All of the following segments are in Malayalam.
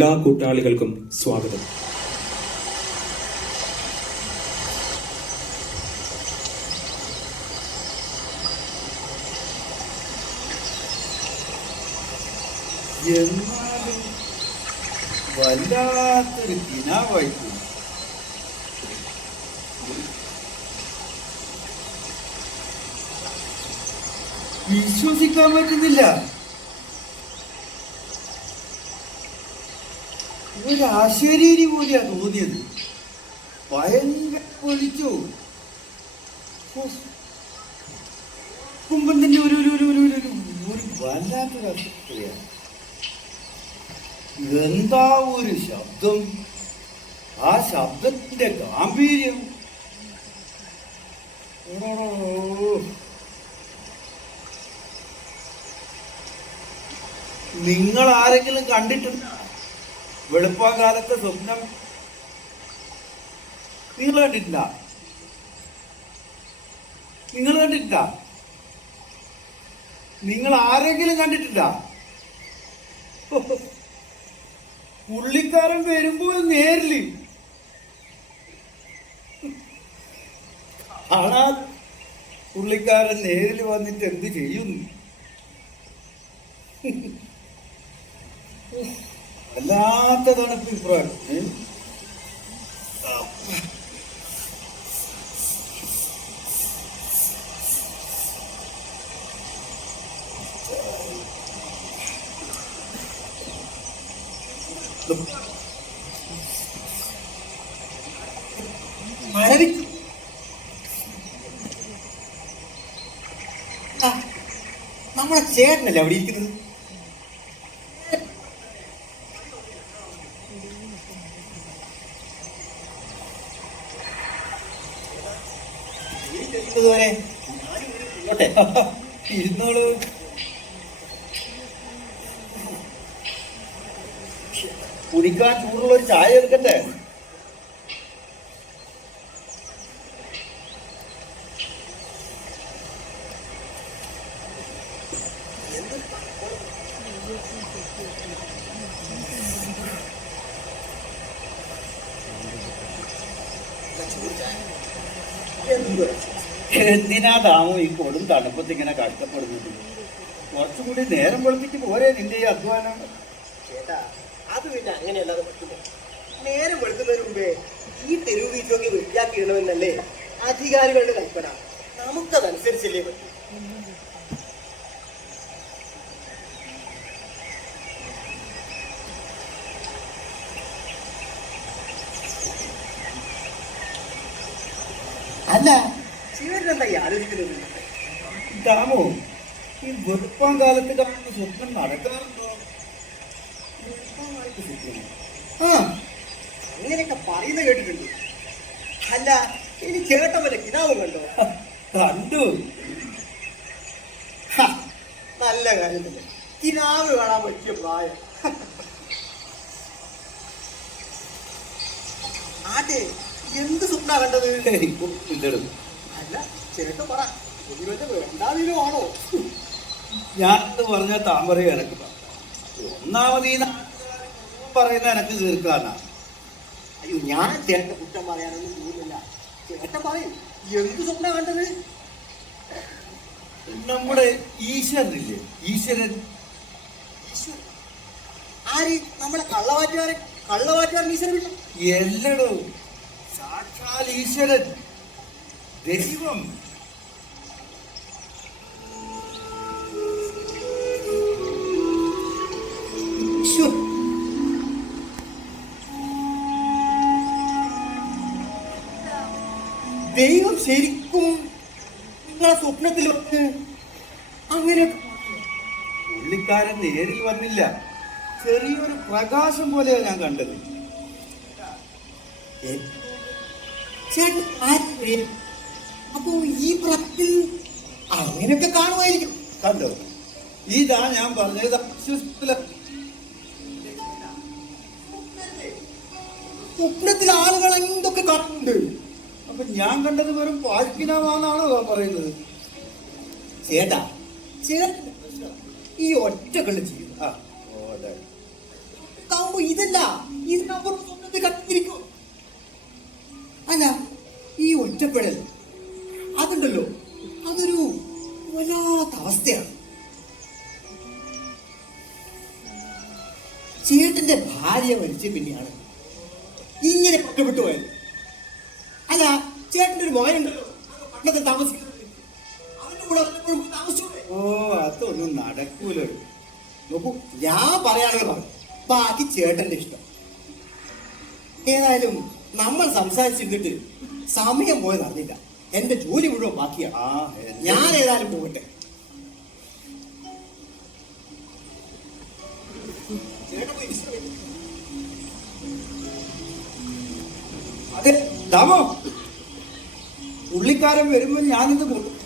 എല്ലാ കൂട്ടാളികൾക്കും സ്വാഗതം. എന്നാലും വല്ലാത്തൊരു കിനാവായിപ്പോയി. വിശ്വസിക്കാൻ പറ്റുന്നില്ല. ഒരു ആശരീരി പോലെയാ തോന്നിയത്. ഭയങ്കര പൊളിച്ചു കുമ്പം തന്നെ ഒരു വല്ലാത്തൊരു അവസ്ഥയാണ്. എന്താ ഒരു ശബ്ദം, ആ ശബ്ദത്തിന്റെ ഗാംഭീര്യം. നിങ്ങൾ ആരെങ്കിലും കണ്ടിട്ടുണ്ടോ വെളുപ്പാകാലത്തെ സ്വപ്നം? നിങ്ങൾ കണ്ടിട്ടില്ല? നിങ്ങൾ കണ്ടിട്ടില്ല? നിങ്ങൾ ആരെങ്കിലും കണ്ടിട്ടില്ല? പുള്ളിക്കാരൻ വരുമ്പോൾ നേരില് കാണാൻ പുള്ളിക്കാരൻ നേരിൽ വന്നിട്ട് എന്ത് ചെയ്യുന്നു? വല്ലാത്ത തണുപ്പ് ഇപ്രായം. നമ്മളെ ചേട്ടനല്ലേ അവിടെ ഇരിക്കുന്നത്? ഇരുന്നോളൂ. കുടിക്കാൻ ചൂടുള്ള ഒരു ചായ എടുക്കട്ടെ? എന്തിനാ താമോ ഈ കൊടും തണുപ്പത്ത് ഇങ്ങനെ കഷ്ടപ്പെടുന്നത്? കുറച്ചും കൂടി നേരം വെളുപ്പിച്ച് പോരെ നിന്റെ ഈ അധ്വാനം? ചേട്ടാ, അത് പിന്നെ അങ്ങനെയല്ലാതെ പറ്റുമോ? നേരം വെളുക്കുന്നതിന് മുമ്പേ ഈ തെരുവ് വീട്ടിലൊക്കെ വൃത്തിയാക്കി ഇടണമെന്നല്ലേ അധികാരികളുടെ കൽപ്പന. നമുക്കതനുസരിച്ചല്ലേ പറ്റും. അല്ല, ശിവനെന്താ ഈ ആലോചിക്കുന്നത്? ദാമോ, ഈ വെളുപ്പാൻ കാലത്ത് കാണുന്ന സ്വപ്നം നടക്കാറുണ്ടോ? അങ്ങനെയൊക്കെ പറയുന്നത് കേട്ടിട്ടുണ്ട്. അല്ല, ഇനി ചേട്ടൻ വല്ല കിനാവും കണ്ടോ? കണ്ടു. നല്ല കാര്യം തന്നെ. കിനാവ് കാണാൻ പറ്റിയ പ്രായം. ആട്ടെ, എന്ത് സ്വപ്ന കണ്ടത്? അല്ല, ചേട്ടൻ പറ. വേണ്ടാതിനോ ആണോ? ഞാനെന്ന് പറഞ്ഞ താമര എനക്ക് ഒന്നാമത് ഈ പറയുന്ന എനക്ക് തീർക്കാനാ. അയ്യോ, ഞാൻ ചേട്ടൻ കുറ്റം പറയാനൊന്നും തോന്നില്ല. ചേട്ടൻ പറയും, എന്ത് സ്വപ്ന കണ്ടത്? നമ്മുടെ ഈശ്വരനില്ലേ, ഈശ്വരൻ. ആര്? നമ്മളെ കള്ളവാറ്റുകാരൻ ഈശ്വരനില്ല? എല്ലടോ, സാക്ഷാൽ ഈശ്വരൻ, ദൈവം. ദൈവം ശരിക്കും നിങ്ങളെ സ്വപ്നത്തിൽ വന്ന് അങ്ങനെ? പുള്ളിക്കാരൻ നേരിൽ വന്നില്ല, ചെറിയൊരു പ്രകാശം പോലെയാണ് ഞാൻ കണ്ടത്. അപ്പോ ഈ പ്രായത്തിൽ അങ്ങനെയൊക്കെ കാണുമായിരിക്കും. കണ്ടോ? ഇതാ ഞാൻ പറഞ്ഞത്. സ്വപ്നത്തിൽ ആളുകൾ എന്തൊക്കെ കാണുന്നുണ്ട്. അപ്പൊ ഞാൻ കണ്ടത് വെറും പാഴ്ക്കിനാവാന്നാണോ പറയുന്നത്? ചേട്ടാ, ചേട്ടൻ ഈ ഒറ്റ കളി ചെയ്യും. അതെ. കാമ്പ് ഇതല്ല, ഇതിനപ്പുറം സ്വന്തത്തെ കത്തിരിക്കും. അല്ല, ഈ ഒറ്റപ്പെടൽ അതുണ്ടല്ലോ, അതൊരു വല്ലാത്ത അവസ്ഥയാണ്. ചേട്ടന്റെ ഭാര്യ മരിച്ച പിന്നെയാണ് ഇങ്ങനെ ഒറ്റപ്പെട്ടു പോയത്. അല്ല, ചേട്ടന്റെ ഒരു മകനുണ്ടല്ലോ പട്ടണത്തിൽ താമസിക്കുന്നത്, അവന്റെ കൂടെ താമസിച്ചൂടെ? ഓ, അതൊന്നും നടക്കൂലോ. നോക്കൂ, ഞാൻ പറയാനുള്ള പറഞ്ഞു, ബാക്കി ചേട്ടന്റെ ഇഷ്ടം. ഏതായാലും നമ്മൾ സംസാരിച്ചിരുന്നിട്ട് സമയം പോയത് അറിഞ്ഞില്ല. എന്റെ ജോലി മുഴുവൻ ബാക്കിയാണ്. ഞാൻ ഏതായാലും പോകട്ടെ. അതെ ദാമോ, പുള്ളിക്കാരൻ വരുമ്പോ ഞാനിത് കൊടുക്കും.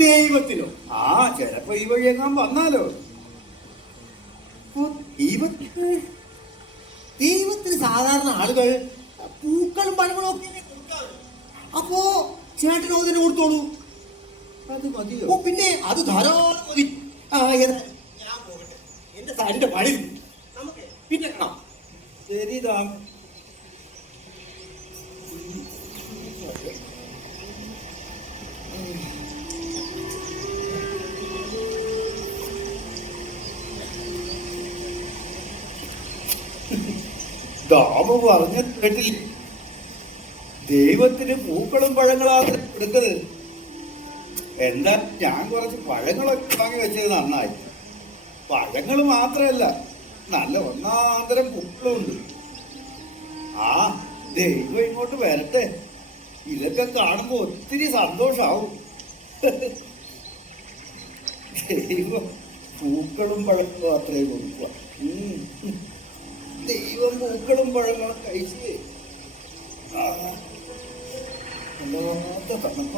ദൈവത്തിനോ? ആ, ചിലപ്പോ ഈ വഴി എങ്ങാൻ വന്നാലോ. ദൈവത്തിന് സാധാരണ ആളുകൾ പൂക്കളും പഴങ്ങളും ഒക്കെ കൊടുക്കാറ്. അപ്പോ ചേട്ടനോ തന്നെ കൊടുത്തോളൂ. അത് മതിയോ? ഓ പിന്നെ അത് ധാരാളം മതി. ഞാൻ പോകട്ടെ, എന്റെ പണി നമുക്ക് പിന്നെ കാണാം. ശരി ദാം. ദാമ പറഞ്ഞ കേട്ടില്ല, ദൈവത്തിന് പൂക്കളും പഴങ്ങളാണ് എടുക്കുന്നത്. എന്താ, ഞാൻ കുറച്ച് പഴങ്ങളൊക്കെ വാങ്ങി വെച്ചത് നന്നായി. പഴങ്ങൾ മാത്രമല്ല, നല്ല ഒന്നാന്തരം പൂക്കളും ഉണ്ട്. ആ, ദൈവം ഇങ്ങോട്ട് വരട്ടെ, ഇതൊക്കെ കാണുമ്പോ ഒത്തിരി സന്തോഷാവും. ദൈവം പൂക്കളും പഴങ്ങളും അത്രേ കൊടുക്കുക. ദൈവം പൂക്കളും പഴങ്ങളും കഴിച്ച് വല്ലാത്ത തണുപ്പ.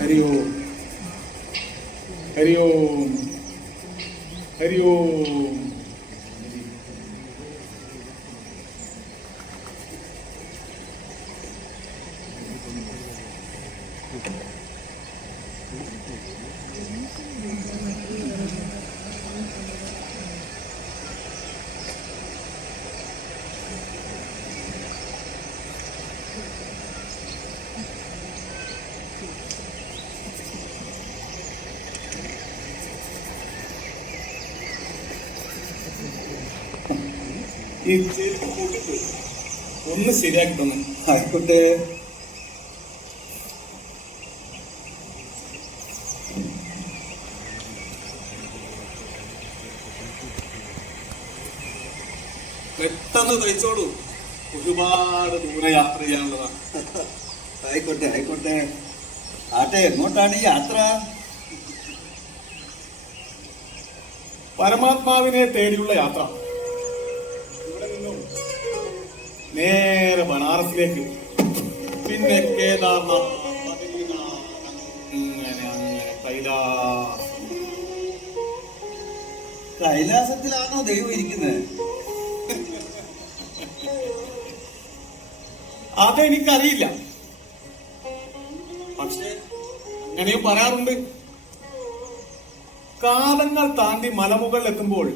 ഹരി ഓം, ഹരി ഓം, ഹരി ഓം. ഈ ചെരുപ്പ് കൂട്ടിപ്പോയി, ഒന്ന് ശരിയാക്കി തന്നെ. ആയിക്കോട്ടെ. പെട്ടെന്ന് തയ്ച്ചോളൂ, ഒരുപാട് ദൂരെ യാത്ര ചെയ്യാനുള്ളതാ. ആയിക്കോട്ടെ ആയിക്കോട്ടെ. ആട്ടെ, എങ്ങോട്ടാണ് ഈ യാത്ര? പരമാത്മാവിനെ തേടിയുള്ള യാത്ര. ഇവിടെ നിന്നും നേരെ ബനാറസിലേക്ക്, പിന്നെ കേദാർനാഥ്, ബദ്രീനാഥ്, അങ്ങനെ കൈലാസം. കൈലാസത്തിലാണോ ദൈവം ഇരിക്കുന്നത്? അതെനിക്കറിയില്ല, പക്ഷെ ഞാനീ പറയാറുണ്ട്, കാലങ്ങൾ താണ്ടി മലമുകളിൽ എത്തുമ്പോൾ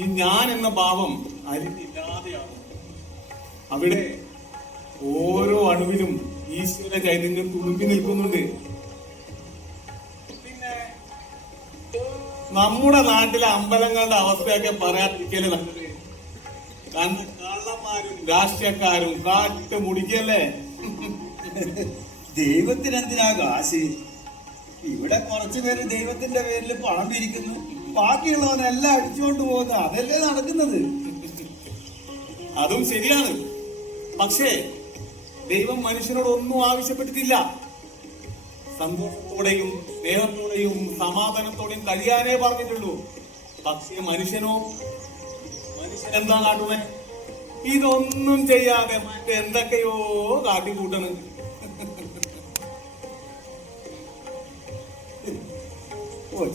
ഈ ഞാൻ എന്ന ഭാവം അരിവില്ലാതെയാണ്. അവിടെ ഓരോ അണുവിലും ഈശ്വര ചൈതന്യം തുളുമ്പി നിൽക്കുന്നുണ്ട്. പിന്നെ നമ്മുടെ നാട്ടിലെ അമ്പലങ്ങളുടെ അവസ്ഥയൊക്കെ പറയാതിരിക്കല് നല്ലത്. കാരണം കള്ളന്മാരും രാഷ്ട്രീയക്കാരും കാട്ട് മുടിക്കല്ലേ. ദൈവത്തിനെന്തിനാ കാശ്? ഇവിടെ കുറച്ചു പേര് ദൈവത്തിന്റെ പേരിൽ പണം പിരിക്കുന്നു, ബാക്കിയുള്ളവനെല്ലാം അടിച്ചുകൊണ്ട് പോകുന്നു. അതല്ലേ നടക്കുന്നത്. അതും ശരിയാണ്. പക്ഷേ ദൈവം മനുഷ്യനോട് ഒന്നും ആവശ്യപ്പെട്ടിട്ടില്ല. സന്തോഷത്തോടെയും സ്നേഹത്തോടെയും സമാധാനത്തോടെയും കഴിയാനേ പറഞ്ഞിട്ടുള്ളൂ. പക്ഷേ മനുഷ്യനെന്താ കാട്ടുന്നത്? ഇതൊന്നും ചെയ്യാതെ മറ്റെന്തൊക്കെയോ കാട്ടിക്കൂട്ടണ്.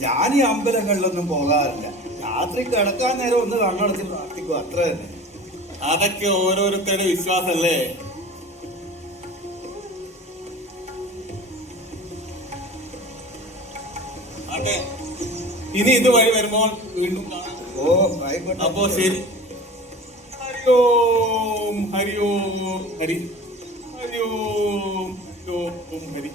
ഞാൻ ഈ അമ്പലങ്ങളിലൊന്നും പോകാറില്ല. രാത്രി കിടക്കാൻ നേരം ഒന്ന് കണ്ണടച്ച് പ്രാർത്ഥിക്കും, അത്ര തന്നെ. അതൊക്കെ ഓരോരുത്തരുടെ വിശ്വാസല്ലേ. അതെ, ഇനി ഇത് വഴി വരുമ്പോൾ വീണ്ടും കാണാം. ഓ ആയിക്കോട്ടെ. അപ്പോ ശരി. ഹരിയോം ഹരിയോം ഹരി, ഹരിയോം ഹരിയോം ഹരി.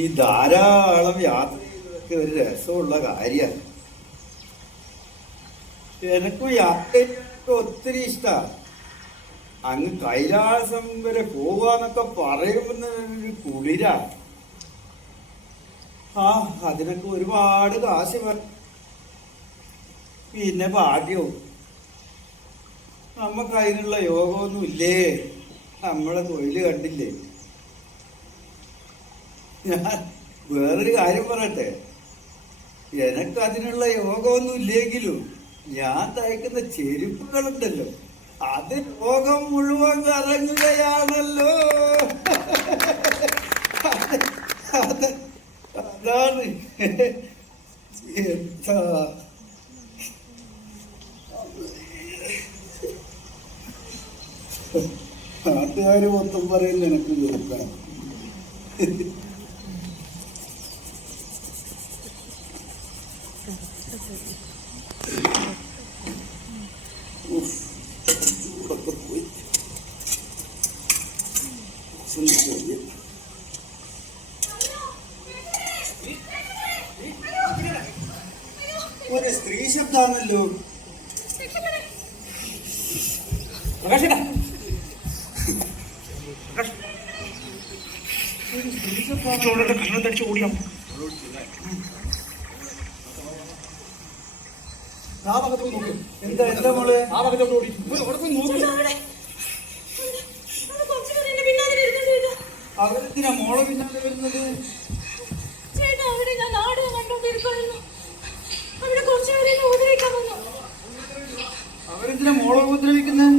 ഈ ധാരാളം യാത്ര ചെയ്തതൊക്കെ ഒരു രസമുള്ള കാര്യമാണ്. എനക്കും യാത്രയൊക്കെ ഒത്തിരി ഇഷ്ടമാണ്. അങ്ങ് കൈലാസം വരെ പോവാന്നൊക്കെ പറയുന്ന ഒരു കുളിരാ. അതിനൊക്കെ ഒരുപാട് കാശ് വേണം, പിന്നെ ഭാഗ്യവും. നമുക്ക് അതിനുള്ള യോഗമൊന്നും ഇല്ലേ? നമ്മളെ തൊഴിൽ കണ്ടില്ലേ? ഞാൻ വേറൊരു കാര്യം പറയട്ടെ, എനക്ക് അതിനുള്ള യോഗമൊന്നും ഇല്ലെങ്കിലും ഞാൻ തയ്ക്കുന്ന ചെരുപ്പുകളുണ്ടല്ലോ, അത് ലോകം മുഴുവൻ കറങ്ങുകയാണല്ലോ. അതാണ് എന്താ നാട്ടുകാർ മൊത്തം പറയുന്നത് എനിക്ക് കേൾക്കാം. ഒരു സ്ത്രീ ശബ്ദമാണല്ലോ. കണ്ണടിച്ച് ഓടിയാ എന്താ എന്താ മോളെ? അവരെന്തിനാ മോളെ പിന്നാലെ വരുന്നത്? അവരെന്തിനാ മോളെ ഉപദ്രവിക്കുന്നത്?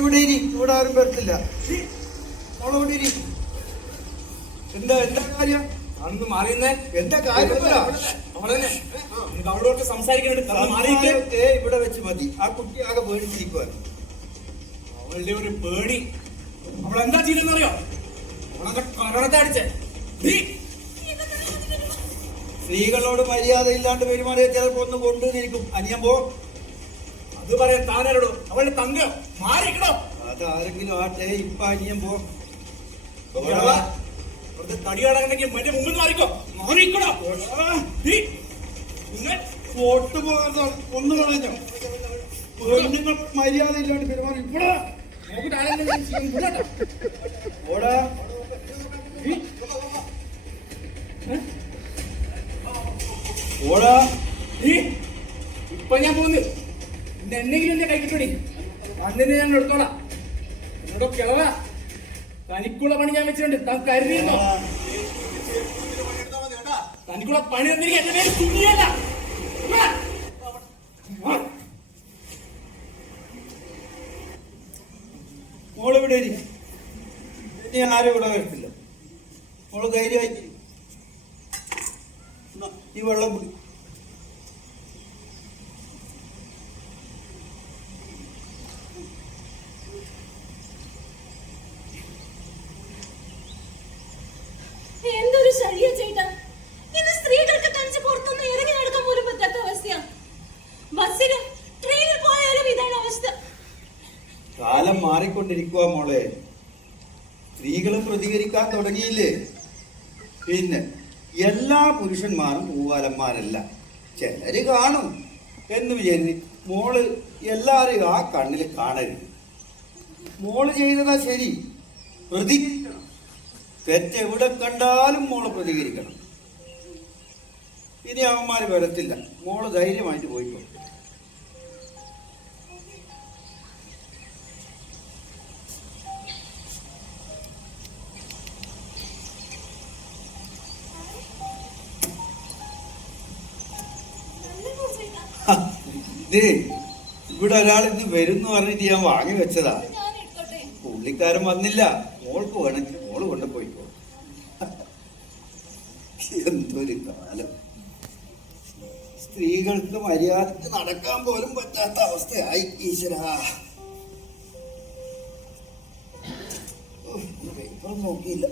ഇവിടെ ഇരി, ഇവിടെ ആരും വരത്തില്ല. മോളെ ഇവിടെ ഇരി. എന്താ എന്താ കാര്യം? അന്ന് മാറിയുന്നേ എന്താ കാര്യം? അവളോട്ട് സംസാരിക്കുന്നുണ്ട്. ഇവിടെ വെച്ച് മതി. ആ കുട്ടി ആകെ പേടിച്ചിരിക്കുവാൻ. അവളുടെ ഒരു പേടി. അവളെന്താ ചെയ്തെന്നറിയോ? അവളെ കരണത്തെ അടിച്ചേ. സ്ത്രീകളോട് മര്യാദ ഇല്ലാണ്ട് പെരുമാറിയ ചിലപ്പോ ഒന്ന് കൊണ്ടുവന്നിരിക്കും. അനിയൻ പോ. അത് പറയാൻ താനാരോടോ? അവളുടെ തങ്ക മാറിക്കണോ? അതാരെങ്കിലും ആട്ടെ, ഇപ്പൊ അനിയൻ പോ. അവിടുത്തെ തടിയാടകണ്ടെങ്കിൽ മറ്റേ മുമ്പിൽ മാറിക്കോ. മാറിക്കണോ? ഒട്ടു പോകാൻ ഒന്ന് കളഞ്ഞോ? പെണ്ണുങ്ങൾ മര്യാദ ഇല്ലാണ്ട് പെരുമാറി ഇവിടെ ഓടാ. ഓടാ. ഇപ്പൊ ഞാൻ പോന്ന് എന്തെങ്കിലും എന്റെ കൈ കിട്ടോടി. അന്നിനെ ഞാൻ എടുത്തോളാം. എന്നോട് കിളവ തനിക്കുള്ള പണി ഞാൻ വെച്ചിട്ടുണ്ട്. താൻ കരുതിയിരുന്നോ? തനിക്കുള്ള പണി തന്നിരിക്കും. എന്റെ പേര് തുണിയല്ല. മോളിവിടെ ഇനി ആരും ഇവിടെ വരത്തില്ല. മോള് ധൈര്യമായിട്ട് ഈ വെള്ളം കുടി. എന്തൊരു ശല്യ ചേട്ടാ, ഇന്ന് സ്ത്രീകൾക്ക് തനിച്ച് പുറത്തൊന്നും ഇറങ്ങി നടക്കാൻ പോലും പറ്റാത്ത അവസ്ഥയാ. ബസ്സിലും ട്രെയിനിൽ പോയാലും ഇതാണ് അവസ്ഥ. കാലം മാറിക്കൊണ്ടിരിക്കുക മോളെ. സ്ത്രീകളും പ്രതികരിക്കാൻ തുടങ്ങിയില്ലേ? പിന്നെ എല്ലാ പുരുഷന്മാരും പൂവാലന്മാരല്ല. ചിലര് കാണും എന്ന് വിചാരിച്ച് മോള് എല്ലാരും ആ കണ്ണിൽ കാണരുത്. മോള് ചെയ്തതാ ശരി, പ്രതികരിക്കണം. തെറ്റെവിടെ കണ്ടാലും മോള് പ്രതികരിക്കണം. ഇനി അവന്മാര് വരത്തില്ല. മോള് ധൈര്യമായിട്ട് പോയിക്കോ. ഇവിടെ ഒരാൾ ഇന്ന് വരും എന്ന് പറഞ്ഞിട്ട് ഞാൻ വാങ്ങി വെച്ചതാ. പുള്ളിക്കാരൻ വന്നില്ല. മോൾക്ക് വേണമെങ്കിൽ മോള് കൊണ്ടുപോയിക്കോ. എന്തൊരു കാലം. സ്ത്രീകൾക്ക് മര്യാദക്ക് നടക്കാൻ പോലും പറ്റാത്ത അവസ്ഥയായി. ഈശ്വരാ, പേപ്പർ നോക്കിയില്ല.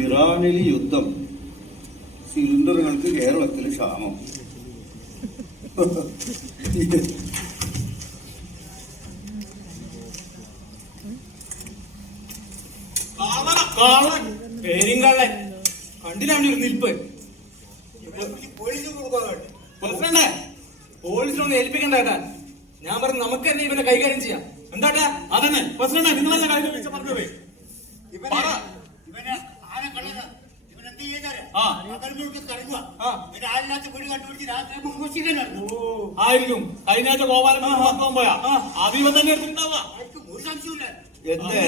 ഇറാനിൽ യുദ്ധം, സിലിണ്ടറുകൾക്ക് കേരളത്തിൽ ക്ഷാമം. പേരിങ്കള്ളൻ കണ്ടിലാണ് ഒരു നിൽപ്പ്. പോലീസിനൊന്ന് ഏൽപ്പിക്കണ്ട കേട്ടാ. ഞാൻ പറഞ്ഞു നമുക്ക് തന്നെ ഇവനെ കൈകാര്യം ചെയ്യാം. എന്താട്ടാ? അതന്നെ പ്രസിഡന്റ്, നിങ്ങൾ തന്നെ കൈകാര്യം പറഞ്ഞത്. ആയിരിക്കും. കഴിഞ്ഞ ആഴ്ച ഗോപാലൻ പോയാ അതിവൻ തന്നെ എടുത്തിട്ടുണ്ടാവുക.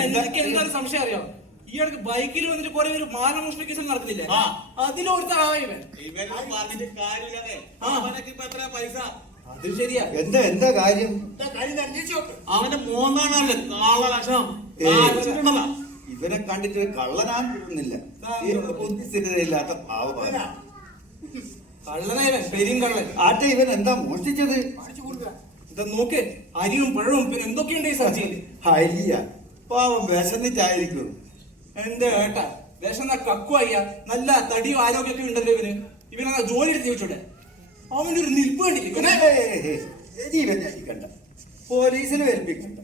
എനിക്ക് എന്തൊരു സംശയം അറിയാം. ഈ അടുത്ത് ബൈക്കിൽ വന്നിട്ട് കുറെ ഒരു മാനമോഷണ കേസ് നടക്കുന്നില്ലേ? അതിലൊരുത്താളാ ഇവൻ. പൈസ അത് ശരിയാ. എന്താ കാര്യം? അവന്റെ മോന്നാണല്ലേ കാള ലക്ഷണം. ഇവനെ കണ്ടിട്ട് കള്ളനാന്ന് തോന്നുന്നില്ല. ബുദ്ധിസ്ഥിരതയില്ലാത്ത പാവമാണ്. കള്ളനായവൻ, പെരിയും കള്ളൻ. ആട്ടെ, ഇവൻ എന്താ മോഷ്ടിച്ചത്? ഇതാ നോക്ക്, അരിയും പഴവും പിന്നെ എന്തൊക്കെയുണ്ട് ഈ സബ്ജിയിൽ. അരിയ പാവം വിശന്നിട്ടായിരിക്കും. എന്റെ ഏട്ടാ, വിശന്ന കക്കുവയ്യ. നല്ല തടിയും ആരോഗ്യമൊക്കെ ഉണ്ടല്ലോ ഇവന്. ഇവനെന്നാ ജോലി എടുത്ത് ചോദിച്ചോട്ടെ. അവന്റെ ഒരു നിൽപ്പ് കണ്ടില്ലേ? ഇവനെ അടിക്കണ്ട, പോലീസിനെ ഏൽപ്പിക്കണ്ട.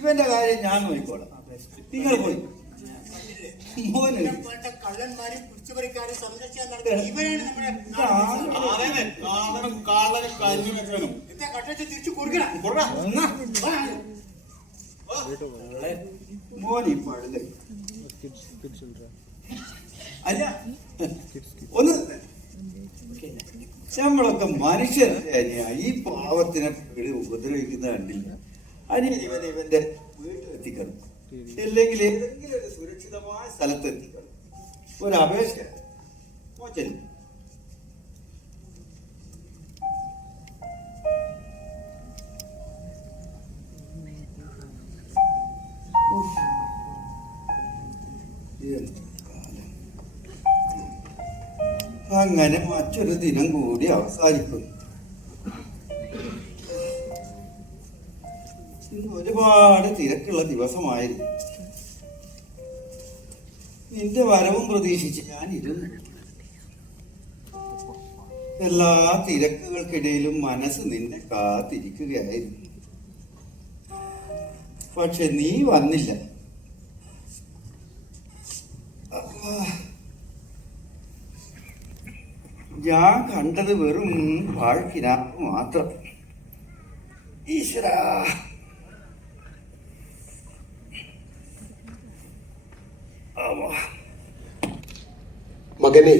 ഇവന്റെ കാര്യം ഞാൻ നോക്കിക്കോളാം. നിങ്ങൾ പോയി. കള്ളന്മാരും കുറിച്ചുപറിക്കാരും സംരക്ഷിക്കാൻ നടക്കുന്ന ഇവരാണ് നമ്മുടെ തിരിച്ചു കൊടുക്കണം. മോനി പഴുത അല്ല, ഒന്ന് നമ്മളൊക്കെ മനുഷ്യർ ഈ പാവത്തിനെ ഉപദ്രവിക്കുന്ന കണ്ടില്ല. അതിന് ഇവന്റെ വീട്ടിലെത്തിക്കണം, ഇല്ലെങ്കിൽ ഏതെങ്കിലും ഒരു സുരക്ഷിതമായ സ്ഥലത്ത് എത്തിക്കണം. ഒരു അപേക്ഷ മോചന. അങ്ങനെ മറ്റൊരു ദിനം കൂടി അവസാനിക്കുന്നു. ഇന്ന് ഒരുപാട് തിരക്കുള്ള ദിവസമായിരുന്നു. നിന്റെ വരവും പ്രതീക്ഷിച്ച് ഞാൻ ഇരുന്നു. എല്ലാ തിരക്കുകൾക്കിടയിലും മനസ്സ് നിന്നെ കാത്തിരിക്കുകയായിരുന്നു. പക്ഷെ നീ വന്നില്ല. ഞാൻ കണ്ടത് വെറും പാഴ്ക്കിനാപ്പ് മാത്രം. ഈശ്വരാ, മകനെ,